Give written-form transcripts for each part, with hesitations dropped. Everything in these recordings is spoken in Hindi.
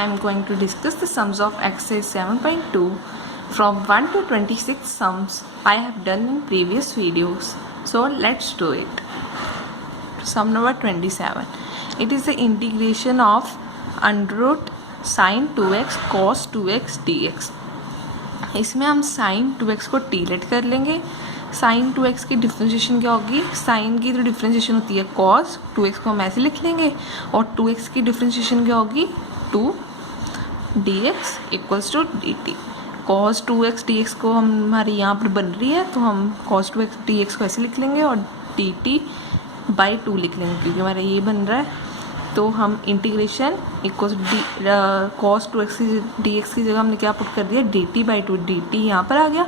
I am going to discuss the sums of exercise 7.2 from 1 to 26 sums I have done in previous videos. So let's do it. Sum number 27. It is the integration of under root sin 2x cos 2x dx. इसमें हम sin 2x को t लेट कर लेंगे. sin 2x की डिफ्रेंशिएशन क्या होगी? sin की जो डिफ्रेंशिएशन होती है cos 2x को हम ऐसे लिख लेंगे और 2x की डिफ्रेंशिएशन क्या होगी? 2 dx equals to dt. cos 2x dx को हमारी यहाँ पर बन रही है तो हम cos 2x dx को ऐसे लिख लेंगे और dt बाई 2 लिख लेंगे क्योंकि हमारा ये बन रहा है. तो हम integration equals cos 2x dx की जगह हमने क्या पुट कर दिया? dt by 2. dt यहाँ पर आ गया,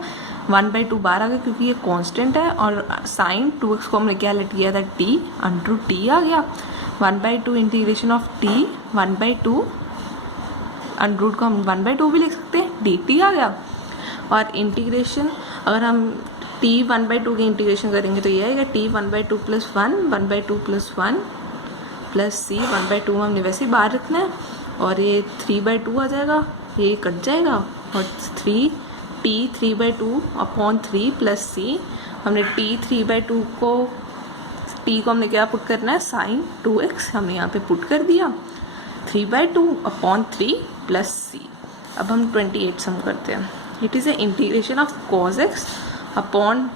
1/2 बाहर आ गया क्योंकि ये कांस्टेंट है और sin 2x को हमने क्या लेट किया था? t अंडर t आ गया. 1/2 integration of t 1/2 under root को हम 1/2 भी लिख सकते हैं, dt आ गया. और इंटीग्रेशन अगर हम t 1/2 की इंटीग्रेशन करेंगे तो ये आएगा t 1/2 plus 1 1/2 plus 1 plus c 1/2 हमने वैसे ही बाहर रखना है और ये 3/2 आ जाएगा, ये कट जाएगा और 3/2 अपॉन 3 प्लस c. हमने t 3/2 को हमने क्या पुट करना है? sin 2x हमने यहाँ पे पुट कर दिया, 3/2 अपॉन 3 प्लस c. अब हम 28 सम करते हैं. It is a integration of cos x upon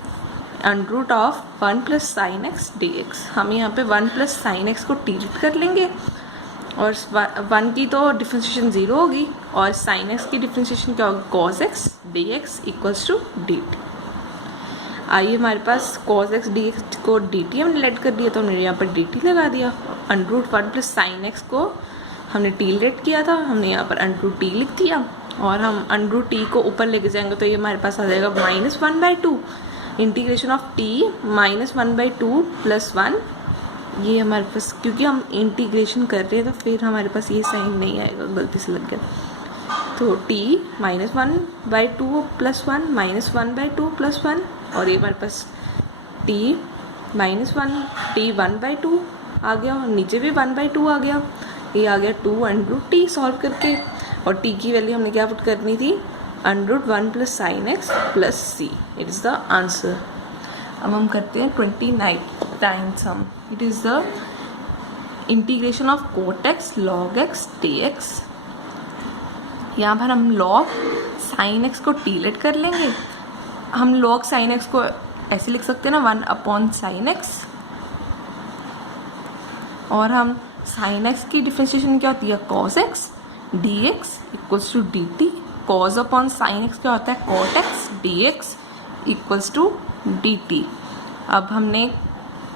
under root of 1 plus sine x d x. हम यहाँ पे 1 प्लस साइन एक्स को टीरेट कर लेंगे और 1 की तो डिफ्रेंशिएशन 0 होगी और साइन एक्स की डिफ्रेंशिएशन क्या होगी? cos x dx equals to dt. आइए हमारे पास cos x dx को dt हमने लेट कर दिया तो हमने यहाँ पर dt लगा दिया. Under root 1 plus sine x को हमने t लेट किया था, हमने यहाँ पर अंडर रूट t लिख दिया और हम अंडर रूट t को ऊपर लेके जाएंगे तो ये हमारे पास आ जाएगा -1/2 इंटीग्रेशन ऑफ t -1/2 प्लस 1. ये हमारे पास क्योंकि हम इंटीग्रेशन कर रहे हैं तो फिर हमारे पास ये साइन नहीं आएगा, गलती से लग गया. तो t -1/2 प्लस 1 -1/2 प्लस 1 और ये हमारे पास t 1/2 आ गया और नीचे भी 1/2 आ गया. ये आ गया 2 अंडर रूट t सॉल्व करके और t की वैल्यू हमने क्या पुट करनी थी? Under root 1 plus sine x plus c. It is the answer. अब हम करते हैं 29 sum. It is the integration of cot x log x dx. यहाँ पर हम log sin x को t लेट कर लेंगे. हम log sin x को ऐसे लिख सकते हैं ना, 1 अपॉन साइन एक्स और हम sin x की डिफ्रेंशिएशन क्या होती है? cos x dx equals to dt. cos upon sin x क्या होता है? cot x dx equals to dt. अब हमने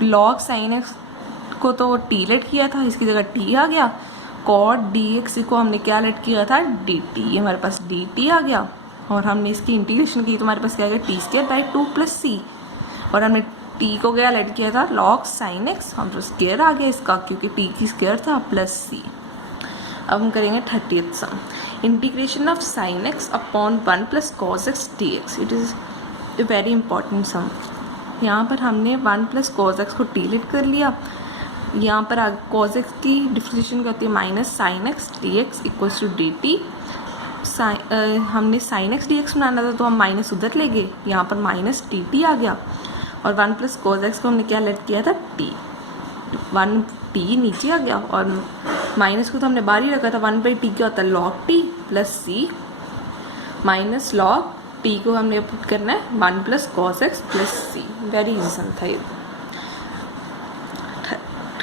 log sin x को तो t लेट किया था, इसकी जगह t आ गया. cot dx को हमने क्या लेट किया था? dt. ये हमारे पास dt आ गया और हमने इसकी इंटीग्रेशन की तो हमारे पास क्या आ गया? t² / 2 प्लस c और हमने t को क्या लेट किया था? log sin x. हम तो स्क्वायर आ गया इसका क्योंकि t की स्क्वायर था प्लस c. अब हम करेंगे 30th sum. Integration of sin x upon 1 plus cos x dx. It is a very important sum. यहाँ पर हमने 1 प्लस cos x को t लेट कर लिया. यहाँ पर cos x की डिफ्रेंशिएशन क्या होती है? Minus sine x d x equals to d t. हमने साइन एक्स डी एक्स बनाना था तो हम माइनस उधर ले गए, यहाँ पर माइनस टी टी आ गया और 1 प्लस cos x को हमने क्या लेट किया था? t. 1 t नीचे आ गया और माइनस को तो हमने बाहर ही रखा था. 1/t क्या होता है? log t plus c minus log t को हमने पुट करना है 1 plus cos x plus c. Very easy sum था ये.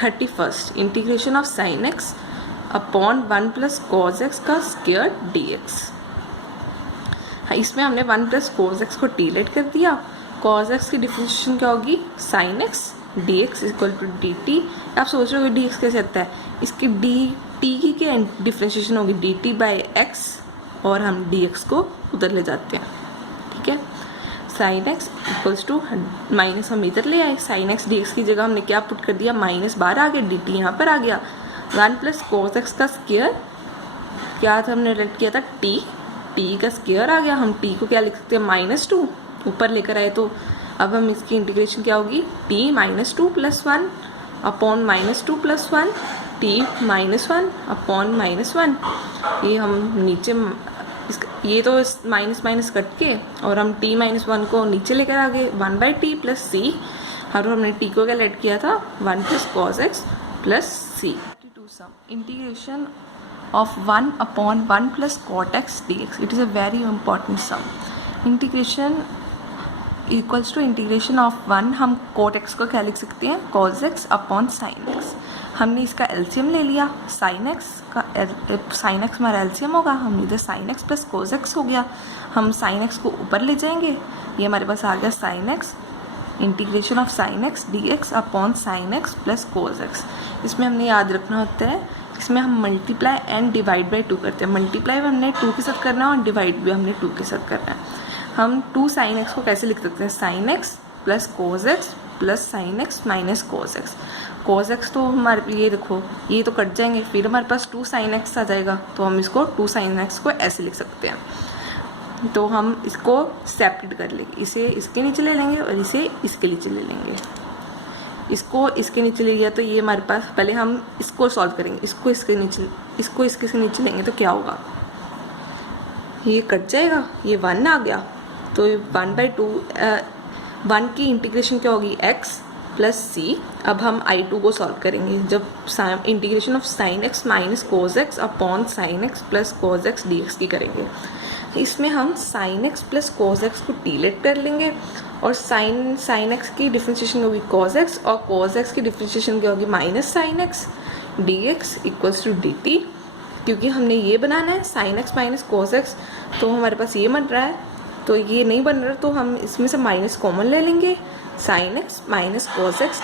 31st integration of sin x upon 1 plus cos x का स्क्वायर dx. इसमें हमने 1 प्लस cos x को t लेट कर दिया. cos x की डिफ्रेंशिएशन क्या होगी? sin x dx equal to dt. आप सोच रहे हो dx कैसे आता है? इसकी dt की क्या डिफ्रेंशिएशन होगी? dt बाई x और हम dx को उधर ले जाते हैं, ठीक है. sin x equals to minus हम इधर ले आए, sin x dx की जगह हमने क्या पुट कर दिया? माइनस बाहर आ गया, dt यहाँ पर आ गया. 1 प्लस cos x का स्क्वायर क्या था? हमने लेट किया था t का स्क्वायर आ गया. हम t को क्या लिख सकते हैं? -2 ऊपर लेकर आए तो अब हम इसकी इंटीग्रेशन क्या होगी? t -2 plus 1 upon -2 plus 1 T -1 upon -1, ये हम नीचे ये तो माइनस माइनस कट के और हम t -1 को नीचे लेकर आ गए 1/t प्लस सी, और हमने t को क्या लेट किया था 1 + cos x plus c. Integration of 1 upon 1 plus cot x dx. It is a very important sum. Integration equals to integration of 1, हम cot x को क्या लिख सकते हैं cos x upon sin x। हमने इसका एलसीएम ले लिया, sin x हमारा एलसीएम होगा, हमने इधर sin x plus cos x हो गया, हम sin x को ऊपर ले जाएंगे, ये हमारे पास आ गया sin x, integration of sin x dx upon sin x plus cos x। इसमें हमने याद रखना होता है, इसमें हम मल्टीप्लाई एंड डिवाइड बाई 2 करते हैं। मल्टीप्लाई हमने 2 के साथ करना है और डिवाइड भी हमने 2 के साथ करना है। हम 2 sin x को कैसे लिख सकते हैं sin x plus cos x plus sin x minus cos x। cos x तो हमारे ये देखो ये तो कट जाएंगे, फिर हमारे पास 2 sin x आ जाएगा, तो हम इसको 2 sin x को ऐसे लिख सकते हैं। तो हम इसको सेपरेट कर लेंगे, इसे इसके नीचे ले लेंगे और इसे इसके नीचे ले लेंगे। इसको इसके नीचे ले लिया तो ये हमारे पास, पहले हम इसको सॉल्व करेंगे, इसको इसके नीचे लेंगे तो क्या होगा, ये कट जाएगा, ये 1 आ गया, तो 1/2 1 की इंटीग्रेशन क्या होगी x प्लस सी। अब हम I2 को सॉल्व करेंगे, जब integration of sin x minus cos x upon sin x plus cos x dx की करेंगे। इसमें हम sin x plus cos x को डिलीट कर लेंगे और sin x की डिफ्रेंशिएशन होगी cos x और cos x की डिफ्रेंशिएशन क्या होगी minus sin x dx equals to dt। क्योंकि हमने ये बनाना है sin x minus cos x, तो हमारे पास ये बन रहा है, तो ये नहीं बन रहा, तो हम इसमें से माइनस कॉमन ले लेंगे, sin x minus cos x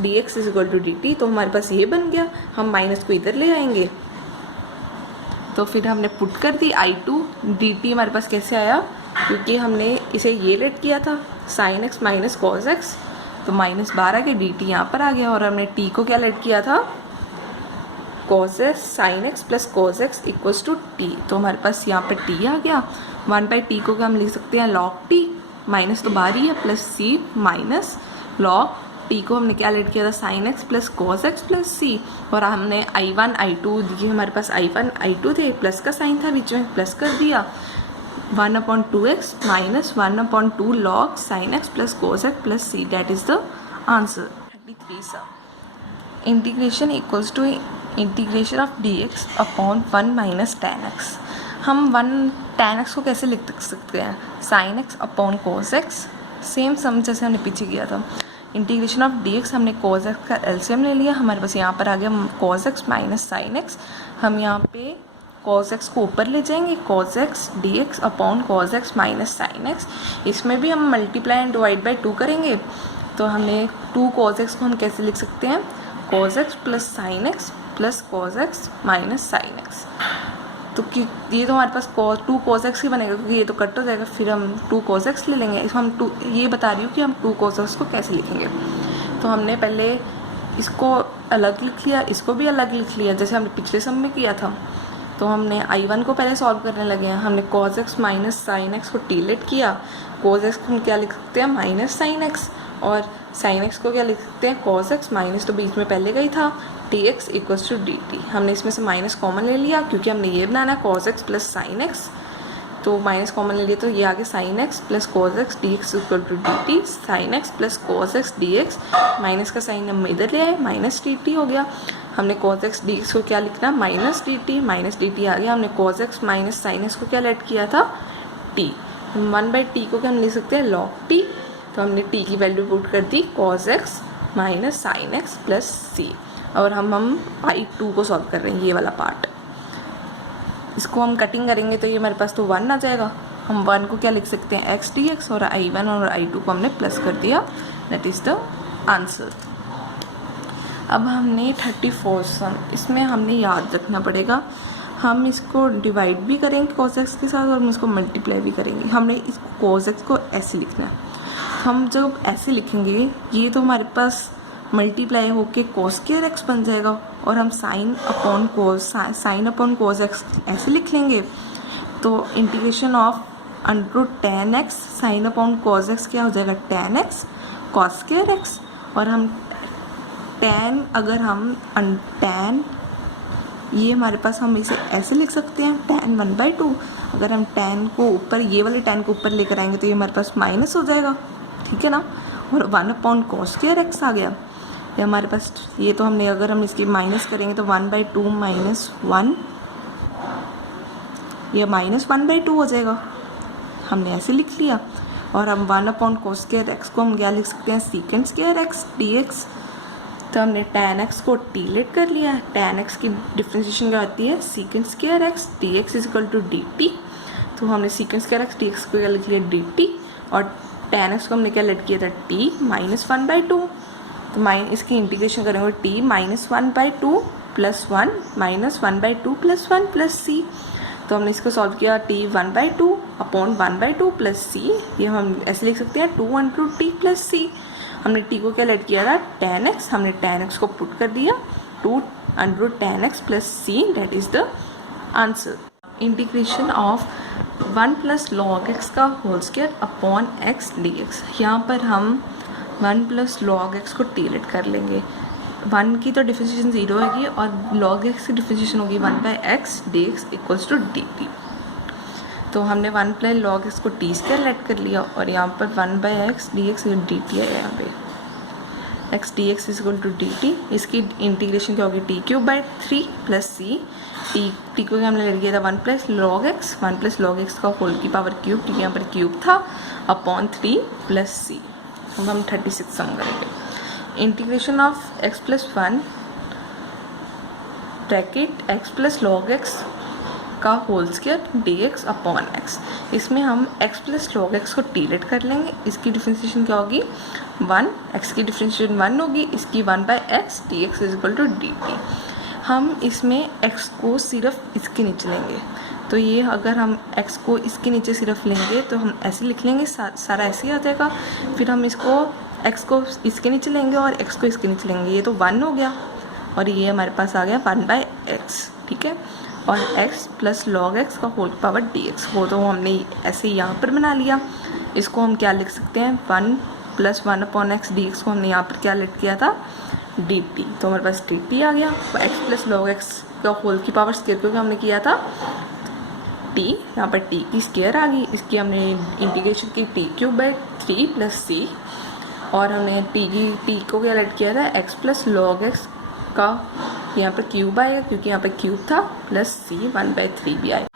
dx is equal to dt। तो हमारे पास ये बन गया, हम माइनस को इधर ले आएंगे, तो फिर हमने पुट कर दी I2 dt हमारे पास कैसे आया, क्योंकि हमने इसे ये लेट किया था sin x minus cos x, तो -12 के dt यहाँ पर आ गया, और हमने t को क्या लेट किया था cos x sin x plus cos x equals to t। तो हमारे पास यहाँ पर t आ गया, 1/t को क्या हम लिख सकते हैं log t, माइनस तो बाहर ही है, plus c minus log t को हमने क्या लेट किया था sin x plus cos x plus c, और हमने I1 I2 दिए, हमारे पास I1 I2 थे, प्लस का साइन था बीच में, प्लस कर दिया 1/2x minus 1/2 log sin x plus cos x plus c, that is the answer. 33 sir integration equals to integration of dx upon 1 minus tan x। हम 1 tan x को कैसे लिख सकते हैं sin x upon cos x, same sum जैसे हमने पीछे किया था। इंटीग्रेशन ऑफ dx हमने cos x का एलसीएम ले लिया, हमारे पास यहाँ पर आ गया cos x minus sin x, हम यहाँ पे cos x को ऊपर ले जाएंगे, cos x dx upon cos x minus sin x। इसमें भी हम मल्टीप्लाई एंड डिवाइड बाई 2 करेंगे, तो हमने 2 cos x को हम कैसे लिख सकते हैं cos x plus sin x plus cos x minus sin x। तो ये तो हमारे पास 2 cos x ही बनेगा, क्योंकि ये तो कट हो जाएगा, फिर हम 2 cos x ले लेंगे। इसमें हम ये बता रही हूँ कि हम 2 cos x को कैसे लिखेंगे। तो हमने पहले इसको अलग लिख लिया, इसको भी अलग लिख लिया, जैसे हमने पिछले सम में किया था। तो हमने I1 को पहले सॉल्व करने लगे हैं, हमने cos x minus sin x को डिलीट किया, cos x को हम क्या लिख सकते हैं माइनस sin x, और sin x को क्या लिख सकते हैं cos x, माइनस तो बीच में पहले का ही था, dx इक्वल्स टू dt। हमने इसमें से माइनस कॉमन ले लिया, क्योंकि हमने ये बनाना है cos x plus sin x, तो माइनस कॉमन ले लिया, तो ये आगे sin x plus cos x dx equal to dt, sin x plus cos x dx, minus का साइन हम इधर ले आए, माइनस dt हो गया। हमने cos x dx को क्या लिखना माइनस dt, माइनस dt आ गया। हमने cos x minus sin x को क्या लेट किया था t, 1/t को क्या हम लिख सकते हैं log t, तो हमने t की वैल्यू पुट कर दी cos x minus sin x plus c, और हम I2 को सॉल्व कर रहे हैं, ये वाला पार्ट। इसको हम कटिंग करेंगे तो ये हमारे पास तो 1 आ जाएगा, हम 1 को क्या लिख सकते हैं x dx, और I1 और I2 को हमने प्लस कर दिया, दैट इज़ द आंसर। अब हमने 34 सम, इसमें हमने याद रखना पड़ेगा, हम इसको डिवाइड भी करेंगे cos x के साथ और हम इसको मल्टीप्लाई भी करेंगे। हमने इसको cos x को ऐसे लिखना है, हम जब ऐसे लिखेंगे ये तो हमारे पास मल्टीप्लाई होके cos स्क्वायर x बन जाएगा, और हम साइन अपॉन cos x ऐसे लिख लेंगे। तो integration of √tan x sine upon cos x क्या हो जाएगा tan x cos square x, और हम tan अगर हम tan ये हमारे पास हम इसे ऐसे लिख सकते हैं tan 1/2। अगर हम tan को ऊपर ये वाले tan को ऊपर लेकर आएंगे तो ये हमारे पास माइनस हो जाएगा, ठीक है ना। और 1/cos² आ गया। ये हमारे पास ये तो हमने अगर हम इसकी माइनस करेंगे तो 1/2 माइनस 1 ये -1/2 हो जाएगा, हमने ऐसे लिख लिया। और हम 1/cos² को हम क्या लिख सकते हैं sec² dx। तो हमने tan x को t लेट कर लिया है। tan x की डिफ्रेंशिएशन क्या होती है sec² dx = dt। तो हमने sec² dx को क्या लिख लिया dt और tan x को हमने क्या लेट किया था t -1/2। तो इसकी इंटीग्रेशन करेंगे t -1/2 + 1 -1/2 + 1 + c। तो हमने इसको सॉल्व किया t 1/2 अपॉन 1/2 + c। ये हम ऐसे लिख सकते हैं 2 × t + c। हमने t को क्या लेट किया था tan x, हमने tan x को पुट कर दिया 2 × tan x + c, that is the answer. Integration of 1 + log x का whole square upon x dx। यहाँ पर हम 1 + log x को t लेट कर लेंगे। 1 की तो डिफरेंशिएशन 0 होगी और log x की डिफरेंशिएशन होगी 1/x dx = dt। तो हमने 1 + log x को t² लेट कर लिया और यहाँ पर 1/x dx dt है। यहाँ पे x dx = dt। इसकी इंटीग्रेशन क्या होगी t³ 3 + c। t को हमने लेट किया था 1 + log x, 1 + log x का होल की पावर क्यूब, ठीक है यहाँ पर क्यूब था, अपॉन 3 + c। अब हम 36 सम करेंगे। Integration of x + 1 bracket x + log x का whole square dx upon x। इसमें हम x + log x को t लेट कर लेंगे। इसकी डिफरेंशिएशन क्या होगी 1, x की डिफरेंशिएशन 1 होगी, इसकी 1/x dx = dt। हम इसमें x को सिर्फ इसके नीचे लेंगे, तो ये अगर हम x को इसके नीचे सिर्फ लेंगे तो हम ऐसे लिख लेंगे, सारा ऐसे ही आ जाएगा। फिर हम इसको x को इसके नीचे लेंगे और x को इसके नीचे लेंगे, ये तो 1 हो गया और ये हमारे पास आ गया 1/x, ठीक है। और x + log x का होल पावर dx वो तो हमने ऐसे यहाँ पर बना लिया। इसको हम क्या लिख सकते हैं 1 + 1/x dx को हमने यहाँ पर क्या लिख किया था dt। तो हमारे पास dt आ गया। x + log x का होल की पावर स्क्वायर को हमने किया था t, यहाँ पर t की स्क्वायर आ गई। इसकी हमने इंटीग्रेशन की t³ 3 + c और हमने t को क्या लेट किया था x + log x का यहाँ पर क्यूब आएगा क्योंकि यहाँ पर क्यूब था, + c 1/3 भी आएगा।